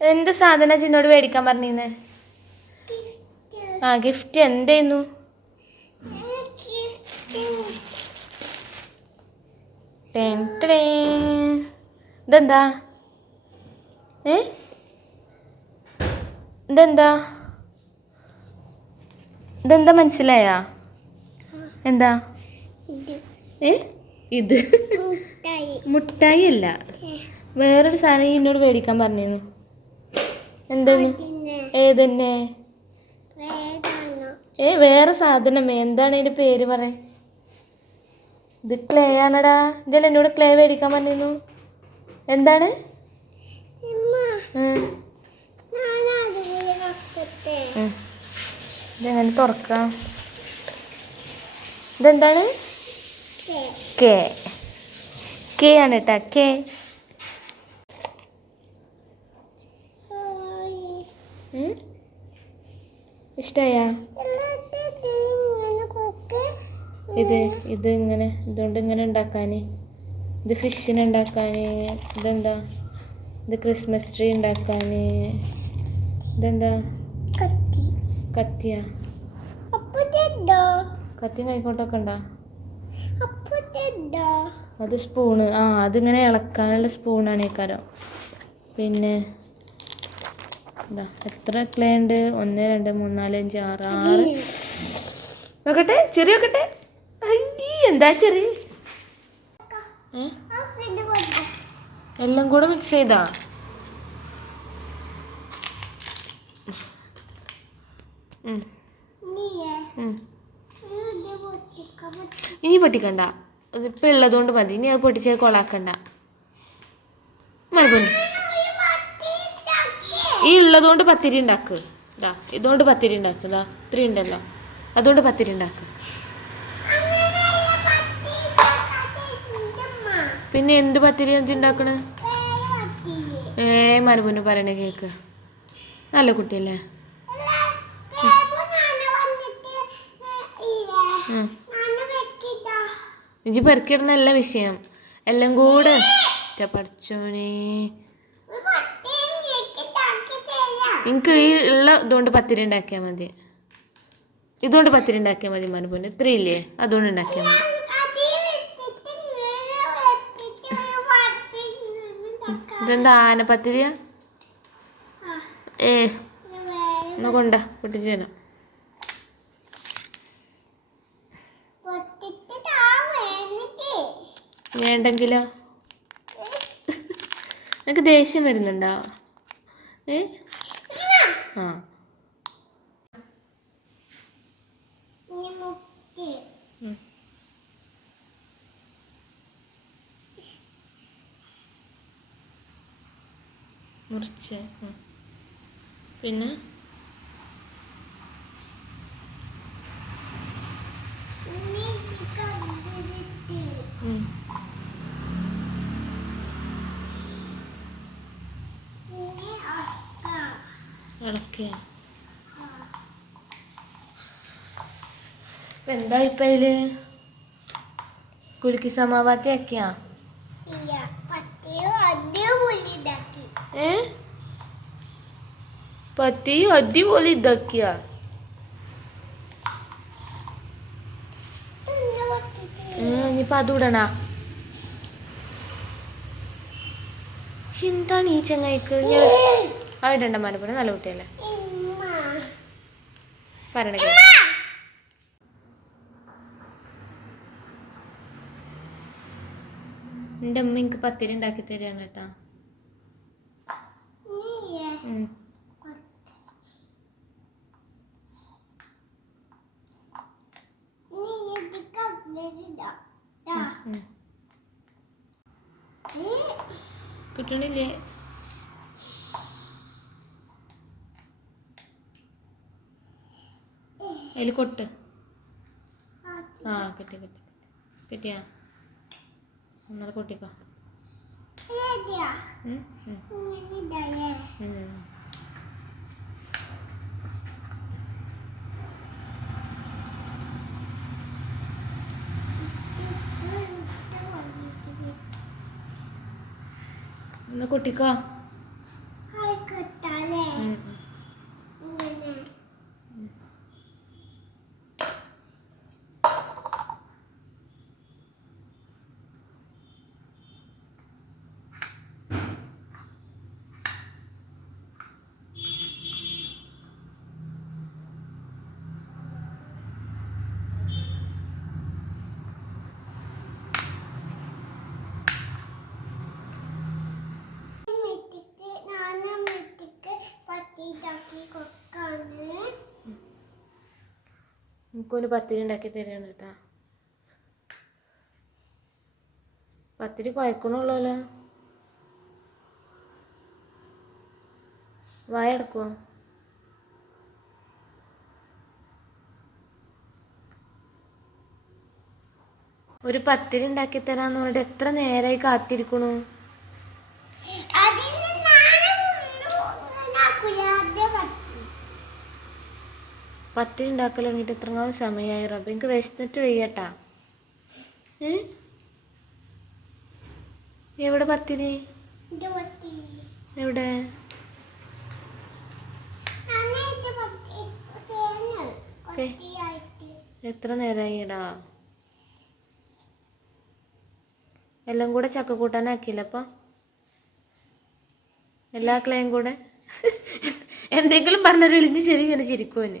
എന്ത് സാധന ചിന്നോട് മേടിക്കാൻ പറഞ്ഞിന്ന് ആ ഗിഫ്റ്റ് എന്തായിരുന്നു. ഇതെന്താ? ഏ? ഇതെന്താ? ഇതെന്താ മനസ്സിലായാ? എന്താ? ഏ? ഇത്? മുട്ടായി. അല്ല. വേറൊരു സാധനം ഇന്നോട് എന്നോട് മേടിക്കാൻ പറഞ്ഞിരുന്നു. എന്തായിരുന്നു ഏതന്നെ? ഏ വേറെ സാധനം. എന്താണ് അതിന്റെ പേര് പറ? ഇത് ക്ലേ ആണടാ. ഇതല്ല എന്നോട് ക്ലേ മേടിക്കാൻ പറഞ്ഞിരുന്നു. എന്താണ്. ഇതെങ്ങനെ തുറക്കാം? ഇതെന്താണ്? കെ. കെ. ആണ് കേട്ടാ കെ. ഇഷ്ടമായ ഇത് ഇത് ഇങ്ങനെ ഇതുകൊണ്ട് ഇങ്ങനെ ഉണ്ടാക്കാൻ ഇത് ഫിഷിനെ ഉണ്ടാക്കാൻ ഇതെന്താ? ഇത് ക്രിസ്മസ് ട്രീ ഉണ്ടാക്കാൻ ഇതെന്താ? കത്തിയ? കത്തി കൈക്കോട്ടൊക്കെ ഉണ്ടോ? അത് സ്പൂണ് ആ അതിങ്ങനെ ഇളക്കാനുള്ള സ്പൂണാണ് ഈ കരം. പിന്നെ എത്ര ക്ലേണ്ട് ഒന്ന് രണ്ട് മൂന്ന് നാല് അഞ്ച് ആറ് ആറ്. നോക്കട്ടെ ചെറിയ നോക്കട്ടെ. എന്താ ചെറിയ? എല്ലാം കൂടെ മിക്സ് ചെയ്താ. ഇനി പൊട്ടിക്കണ്ട. ഇപ്പം ഉള്ളതുകൊണ്ട് മതി. ഇനി അത് പൊട്ടിച്ച് കൊളാക്കണ്ട. മറുപടി. ഈ ഉള്ളതുകൊണ്ട് പത്തിരി ഉണ്ടാക്ക്. ഇതാ ഇതുകൊണ്ട് പത്തിരി ഉണ്ടാക്ക്. ഇതാ ഇത്ര ഉണ്ടല്ലോ. അതുകൊണ്ട് പത്തിരി ഉണ്ടാക്ക്. പിന്നെ എന്ത് പത്തിരി എന്ത് ഉണ്ടാക്കണേ? ഏ മരുമുന്ന് പറയണ കേക്ക്. നല്ല കുട്ടിയല്ലേ? ഇജ്ജി പെറുക്കിടുന്ന എല്ലാ വിഷയം. എല്ലാം കൂടെ. പഠിച്ചോനെ. എനിക്ക് ഈ ഉള്ള ഇതുകൊണ്ട് പത്തിരി ഉണ്ടാക്കിയാൽ മതി. ഇതുകൊണ്ട് പത്തിരി ഉണ്ടാക്കിയാൽ മതി മനുപോലെ ഇല്ലേ? അതുകൊണ്ട് ഉണ്ടാക്കിയാൽ മതി. ഇതെന്താ ആനപ്പത്തിരിയാ? ഏ എന്നാ കൊണ്ട. പൊട്ടിച്ചു തരാം. വേണ്ടെങ്കിലോ? എനിക്ക് ദേഷ്യം വരുന്നുണ്ടോ? ഏ? ആ. മുറിച്ച്. പിന്നെ? ഇളക്കിയ എന്താ ഇപ്പം അതിൽ കുലുക്കി സമാവാത്തി ആക്കിയാ ഏ? പത്തി അടിപൊളി ഇതാക്കിയ? ഇനിയിപ്പോൾ അത് വിടണ എന്താണ് ഈ ചങ്ങായിക്ക്? ഞാൻ ആ ഇടണ്ട മലപ്പുറം. നല്ല കുട്ടിയല്ലേ? പറയണ. എന്റെ അമ്മ എനിക്ക് പത്തിരി ഉണ്ടാക്കി തരികയാണ് കേട്ടാ. കിട്ടണില്ലേ? അതിൽ കൊട്ട്. ആ കിട്ടി കിട്ടി കിട്ടിയാ? ഒന്നര കൊട്ടിക്കോ. ഒന്ന് കൊട്ടിക്കോ. എനിക്കൊരു പത്തിരി ഉണ്ടാക്കി തരാണ് കേട്ടാ പത്തിരി കുഴക്കണുള്ളല്ലോ വായ എടുക്കുവോ ഒരു പത്തിരി ഉണ്ടാക്കി തരാന്ന് പറഞ്ഞിട്ട് എത്ര നേരമായി കാത്തിരിക്കണു? പത്തിരി ഉണ്ടാക്കൽ തുടങ്ങിയിട്ട് ഇത്രങ്ങാവും സമയമായി റബ്ബ്. എനിക്ക് വിശന്നിട്ട് വയ്യട്ടാ. ഏ? എവിടെ പത്തിരി? എവിടെ? എത്ര നേരമായിടാ എല്ലാം കൂടെ ചക്ക കൂട്ടാനാക്കിയില്ല അപ്പം? എല്ലാ ക്ലയും കൂടെ? എന്തെങ്കിലും പറഞ്ഞൊരു ഇളിഞ്ഞ് ചെറിയ ഇങ്ങനെ ചിരിക്കുവന്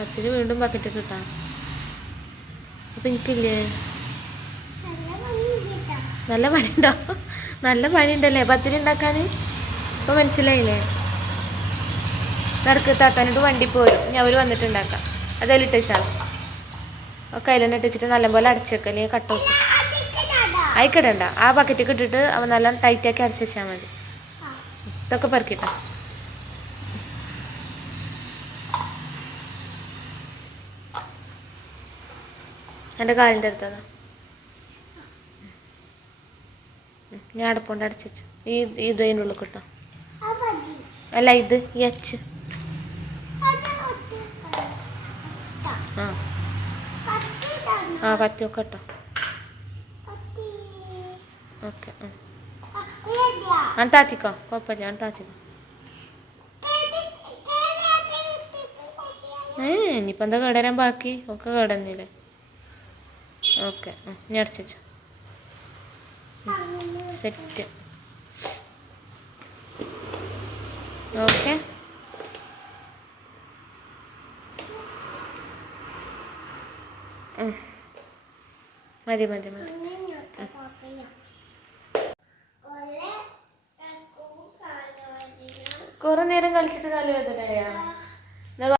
പത്തിന് വീണ്ടും ബക്കറ്റ് കിട്ടാം അപ്പൊ എനിക്കില്ലേ? നല്ല പണിയുണ്ടോ? നല്ല പണിയുണ്ടല്ലേ? പത്തിന് ഉണ്ടാക്കാൻ ഇപ്പൊ മനസ്സിലായില്ലേ? നടക്ക് താത്താനോട് വണ്ടി പോരും. ഞാൻ അവർ വന്നിട്ടുണ്ടാക്കാം അതെല്ലാം ഇട്ടാ ഒക്കെ അതിലെന്നെ ഇട്ടിച്ചിട്ട് നല്ലപോലെ അടച്ചേക്കല്ലേ കട്ട് വെക്കും അയക്കിടണ്ട ആ ബക്കറ്റൊക്കെ ഇട്ടിട്ട് അവ നല്ല ടൈറ്റാക്കി അടച്ചു വെച്ചാൽ മതി. ഇതൊക്കെ പെറുക്കിട്ടോ? എന്റെ കാലിന്റെ അടുത്താ ഞാൻ അടപ്പുണ്ട് അടച്ചു ഈ ഇത് അതിന്റെ ഉള്ളിൽ കിട്ടോ. അല്ല ഇത് ഈ അച്ച്. കട്ടാ ആ കത്തി ഒക്കെ കത്തി ഓക്കെ ഞാൻ താത്തിക്കോ. കുഴപ്പമില്ല ഞാൻ താത്തിക്കോ. ഏ ഇനിയിപ്പോൾ എന്താ കേടരാൻ ബാക്കി? ഒക്കെ കേടന്നില്ലേ? ഓക്കെ. ഞാൻ അടച്ചു സെറ്റ്. ഓക്കെ. മതി മതി മതി. കുറേ നേരം കളിച്ചിട്ട് കാൽ